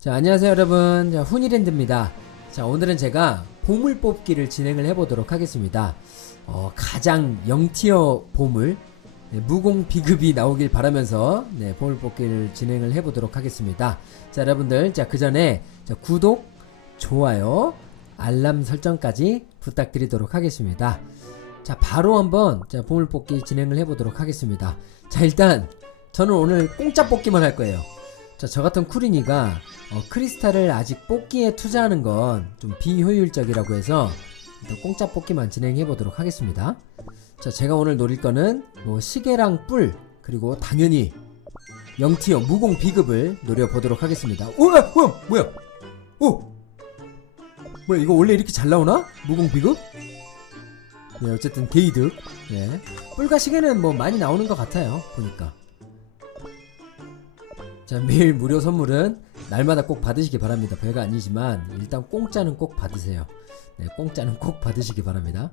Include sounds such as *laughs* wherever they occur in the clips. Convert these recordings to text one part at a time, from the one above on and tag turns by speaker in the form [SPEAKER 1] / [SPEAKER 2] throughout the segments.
[SPEAKER 1] 자, 안녕하세요, 여러분. 자, 후니랜드입니다. 자, 오늘은 제가 보물 뽑기를 진행을 해보도록 하겠습니다. 어, 가장 영티어 보물, 네, 무공 비급이 나오길 바라면서, 네, 보물 뽑기를 진행을 해보도록 하겠습니다. 자, 여러분들, 자, 그 전에, 자, 구독, 좋아요, 알람 설정까지 부탁드리도록 하겠습니다. 자, 바로 한번, 자, 보물 뽑기 진행을 해보도록 하겠습니다. 자, 일단, 저는 오늘 공짜 뽑기만 할 거예요. 자, 저 같은 쿠리니가 어, 크리스탈을 아직 뽑기에 투자하는 건 좀 비효율적이라고 해서 일단 공짜 뽑기만 진행해 보도록 하겠습니다. 자, 제가 오늘 노릴 거는 뭐 시계랑 뿔 그리고 당연히 영티어 무공 비급을 노려 보도록 하겠습니다. 우와, 뭐야, 뭐야, 오, 뭐야 이거 원래 이렇게 잘 나오나? 무공 비급? 네, 어쨌든 게이득. 네, 뿔과 시계는 뭐 많이 나오는 것 같아요. 보니까. 자 매일 무료 선물은 날마다 꼭 받으시기 바랍니다. 별거 아니지만 일단 공짜는 꼭 받으세요. 네, 공짜는 꼭 받으시기 바랍니다.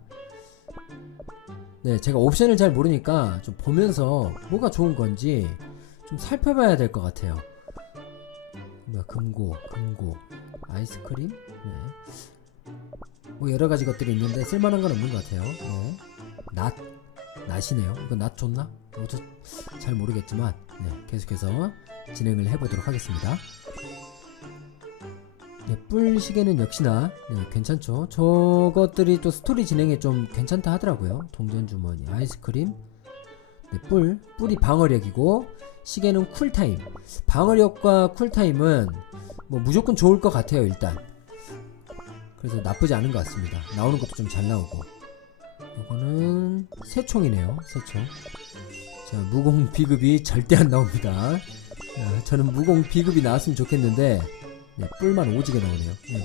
[SPEAKER 1] 네, 제가 옵션을 잘 모르니까 좀 보면서 뭐가 좋은 건지 좀 살펴봐야 될 것 같아요. 뭐야, 금고, 금고, 아이스크림, 네. 뭐 여러 가지 것들이 있는데 쓸만한 건 없는 것 같아요. 네. 낫, 낫이네요. 이거 낫 좋나? 어저 잘 모르겠지만, 네, 계속해서 진행을 해보도록 하겠습니다. 네, 뿔 시계는 역시나 네, 괜찮죠. 저것들이 또 스토리 진행에 좀 괜찮다 하더라고요. 동전 주머니, 아이스크림, 네, 뿔, 뿔이 방어력이고 시계는 쿨타임. 방어력과 쿨타임은 뭐 무조건 좋을 것 같아요. 일단. 그래서 나쁘지 않은 것 같습니다. 나오는 것도 좀 잘 나오고. 이거는 새총이네요. 새총. 자, 무공 비급이 절대 안 나옵니다. 야, 저는 무공 비급이 나왔으면 좋겠는데 네, 뿔만 오지게 나오네요. 네.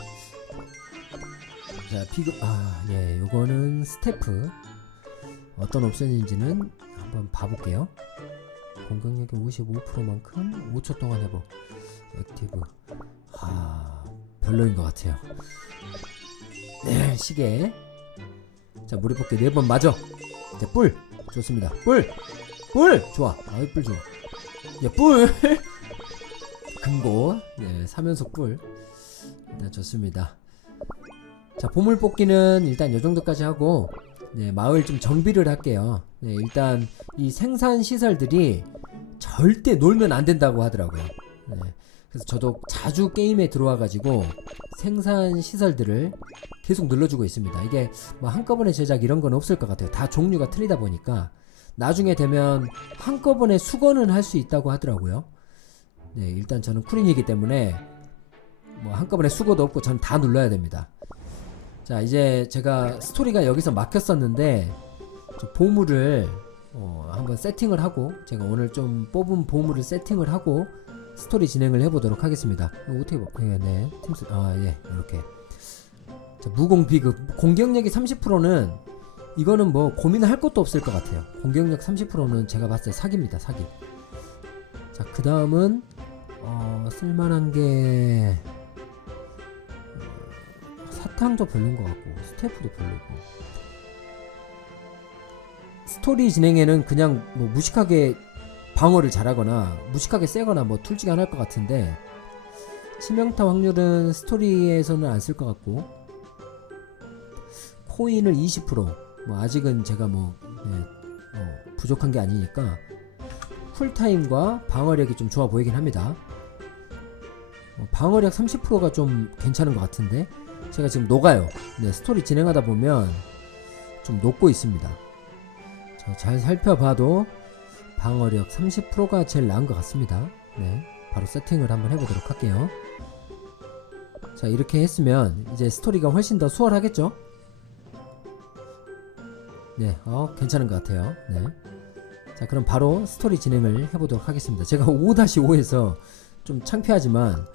[SPEAKER 1] 자, 비급 아, 예, 요거는 스태프 어떤 옵션인지는 한번 봐볼게요. 공격력이 55%만큼 5초 동안 해보. 액티브. 아, 별로인 것 같아요. 네, 시계. 자, 무릎 뽑기 네번 맞아. 자, 뿔 좋습니다. 뿔, 뿔 좋아. 아이 뿔 좋아. 야, 뿔! *laughs* 금고, 네, 사면속 뿔. 일단 좋습니다. 자, 보물 뽑기는 일단 요 정도까지 하고, 네, 마을 좀 정비를 할게요. 네, 일단 이 생산 시설들이 절대 놀면 안 된다고 하더라고요. 네, 그래서 저도 자주 게임에 들어와 가지고 생산 시설들을 계속 눌러주고 있습니다. 이게 뭐 한꺼번에 제작 이런 건 없을 것 같아요. 다 종류가 틀리다 보니까. 나중에 되면 한꺼번에 수거는 할 수 있다고 하더라고요. 네, 일단 저는 쿠린이기 때문에 뭐 한꺼번에 수거도 없고 저는 다 눌러야 됩니다. 자, 이제 제가 스토리가 여기서 막혔었는데 저 보물을 어, 한번 세팅을 하고 제가 오늘 좀 뽑은 보물을 세팅을 하고 스토리 진행을 해보도록 하겠습니다. 이거 어떻게 바꾸겠네? 팀스 아 예, 이렇게. 자, 무공 비급 공격력이 30%는 이거는 뭐 고민할 것도 없을 것 같아요. 공격력 30%는 제가 봤을 때 사기입니다. 사기. 자, 그 다음은 어, 쓸만한 게 어, 사탕도 별론 것 같고 스태프도 별로고 스토리 진행에는 그냥 뭐 무식하게 방어를 잘하거나 무식하게 세거나 뭐 툴지가 할것 같은데 치명타 확률은 스토리에서는 안 쓸 것 같고 코인을 20%뭐 아직은 제가 뭐 네, 어, 부족한 게 아니니까 쿨타임과 방어력이 좀 좋아 보이긴 합니다. 어, 방어력 30%가 좀 괜찮은 것 같은데 제가 지금 녹아요. 네, 스토리 진행하다 보면 좀 녹고 있습니다. 자, 잘 살펴봐도 방어력 30%가 제일 나은 것 같습니다. 네, 바로 세팅을 한번 해보도록 할게요. 자, 이렇게 했으면 이제 스토리가 훨씬 더 수월하겠죠? 네, 어, 괜찮은 것 같아요. 네. 자, 그럼 바로 스토리 진행을 해보도록 하겠습니다. 제가 *laughs* 5-5에서 좀 창피하지만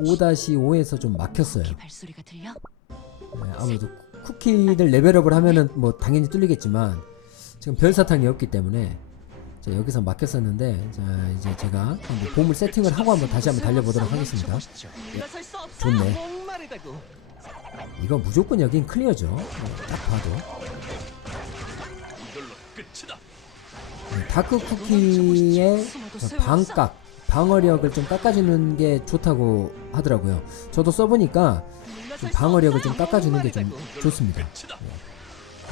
[SPEAKER 1] 5-5에서 좀 막혔어요.
[SPEAKER 2] 쿠키 발소리가 들려?
[SPEAKER 1] 네, 아무래도 쿠- 쿠키를 레벨업을 하면은 뭐 당연히 뚫리겠지만 지금 별 사탕이 없기 때문에 자, 여기서 막혔었는데 자 이제 제가 한번 보물 세팅을 하고 한번 다시 한번 달려보도록 하겠습니다. 좋네. 이거 무조건 여긴 클리어죠. 네, 딱 봐도. 네, 다크 쿠키의 저 반각 방어력을 좀 깎아주는 게 좋다고 하더라고요. 저도 써보니까 좀 방어력을 좀 깎아주는 게 좀 좋습니다.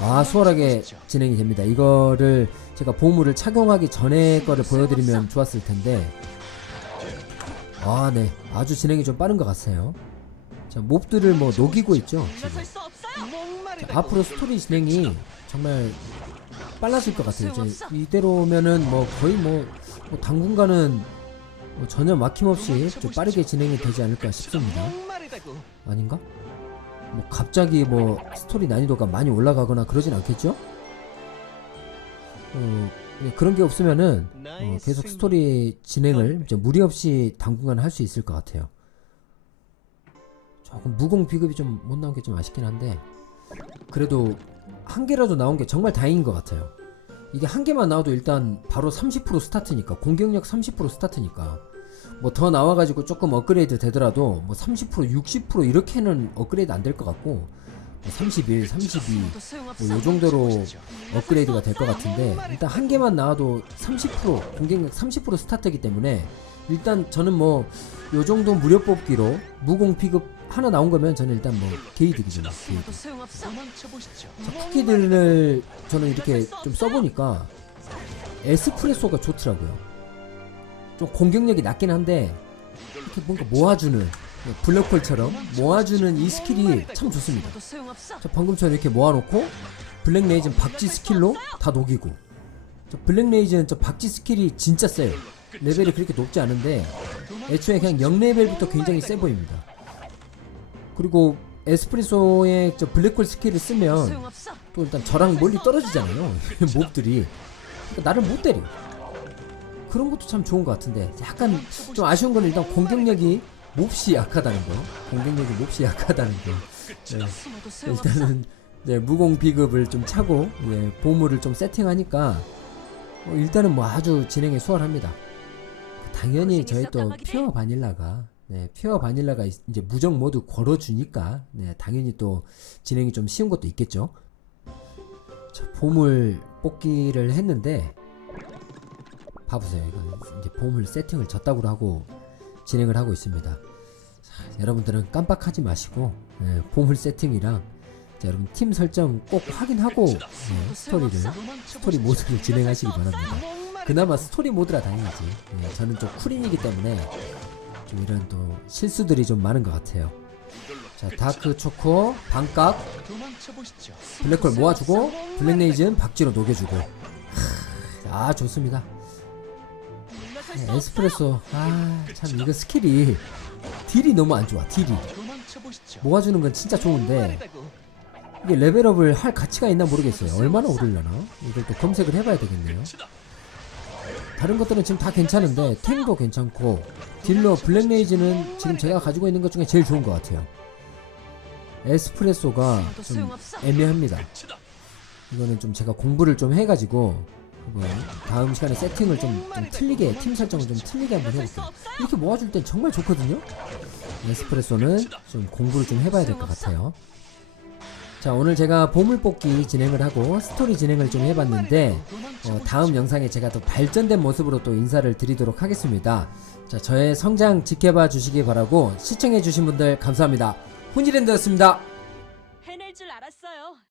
[SPEAKER 1] 아 수월하게 진행이 됩니다. 이거를 제가 보물을 착용하기 전에 거를 보여드리면 좋았을 텐데 아 네 아주 진행이 좀 빠른 것 같아요. 자 몹들을 뭐 녹이고 있죠. 자, 앞으로 스토리 진행이 정말 빨라질 것 같아요. 이제 이대로면은 뭐 거의 뭐, 뭐 당분간은 뭐 전혀 막힘없이 좀 빠르게 진행이 되지 않을까 싶습니다. 아닌가? 뭐 갑자기 뭐 스토리 난이도가 많이 올라가거나 그러진 않겠죠? 어, 예, 그런 게 없으면은 어, 계속 스토리 진행을 이제 무리 없이 당분간 할 수 있을 것 같아요. 조금 무공 비급이 좀 못 나온 게 좀 아쉽긴 한데 그래도 한 개라도 나온 게 정말 다행인 것 같아요. 이게 한 개만 나와도 일단 바로 30% 스타트니까 공격력 30% 스타트니까 뭐 더 나와가지고 조금 업그레이드 되더라도 뭐 30% 60% 이렇게는 업그레이드 안 될 것 같고 뭐 31, 32 뭐요 정도로 업그레이드가 될 것 같은데 일단 한 개만 나와도 30% 공격력 30% 스타트이기 때문에 일단 저는 뭐 요 정도 무료 뽑기로 무공 피급 하나 나온 거면 저는 일단 뭐 게이득이죠 뭐, 게이득.
[SPEAKER 2] 소용없어.
[SPEAKER 1] 쿠키들을 저는 이렇게 좀 써보니까 에스프레소가 좋더라고요. 좀 공격력이 낮긴 한데 이렇게 뭔가 모아주는 블랙홀처럼 모아주는 이 스킬이 참 좋습니다. 저 방금처럼 이렇게 모아놓고 블랙 레이즈는 박쥐 스킬로 다 녹이고 저 블랙 레이즈는 저 박쥐 스킬이 진짜 세요. 레벨이 그렇게 높지 않은데 애초에 그냥 0레벨부터 굉장히 세 보입니다. 그리고 에스프레소의 저 블랙홀 스킬을 쓰면. 또 일단 저랑 멀리 떨어지잖아요. *laughs* 몹들이 그러니까 나를 못 때려. 그런 것도 참 좋은 것 같은데 약간 좀 아쉬운 건 일단 공격력이 몹시 약하다는 거. 공격력이 몹시 약하다는 거. 네. 일단은 네, 무공 비급을 좀 차고 예, 보물을 좀 세팅하니까 어, 일단은 뭐 아주 진행이 수월합니다. 당연히 저희 또 퓨어 바닐라가 네, 퓨어 바닐라가 있- 이제 무적 모드 걸어주니까 네, 당연히 또 진행이 좀 쉬운 것도 있겠죠. 자, 보물 뽑기를 했는데 봐보세요. 이거 이제 보물 세팅을 졌다고 하고 진행을 하고 있습니다. 자, 여러분들은 깜빡하지 마시고 예, 보물 세팅이랑 자, 여러분 팀 설정 꼭 확인하고 예, 스토리를 스토리 모드를 진행하시기 바랍니다. 그나마 스토리 모드라 다행이지. 예, 저는 좀 쿨인이기 때문에 좀 이런 또 실수들이 좀 많은 것 같아요. 자 다크 초코 반값 블랙홀 모아주고 블랙레이즈는 박쥐로 녹여주고. 하, 아 좋습니다. 네. 에스프레소. 아 참 이거 스킬이 딜이 너무 안 좋아 딜이. 모아주는 건 진짜 좋은데 이게 레벨업을 할 가치가 있나 모르겠어요. 얼마나 오르려나? 이걸 또 검색을 해봐야 되겠네요 다른 것들은 지금 다 괜찮은데 탱도 괜찮고 딜러 블랙레이즈는 지금 제가 가지고 있는 것 중에 제일 좋은 것 같아요 에스프레소가 좀. 애매합니다 이거는 좀 제가 공부를 좀 해가지고 다음 시간에 세팅을 좀, 좀 틀리게 팀 설정을 좀 틀리게 한번
[SPEAKER 2] 해볼게요.
[SPEAKER 1] 이렇게 모아줄 땐 정말 좋거든요. 에스프레소는 좀 공부를 좀 해봐야 될 것 같아요. 자 오늘 제가 보물 뽑기 진행을 하고 스토리 진행을 좀 해봤는데 어, 다음 영상에 제가 더 발전된 모습으로 또 인사를 드리도록 하겠습니다. 자 저의 성장 지켜봐 주시기 바라고 시청해 주신 분들 감사합니다. 훈이랜드였습니다.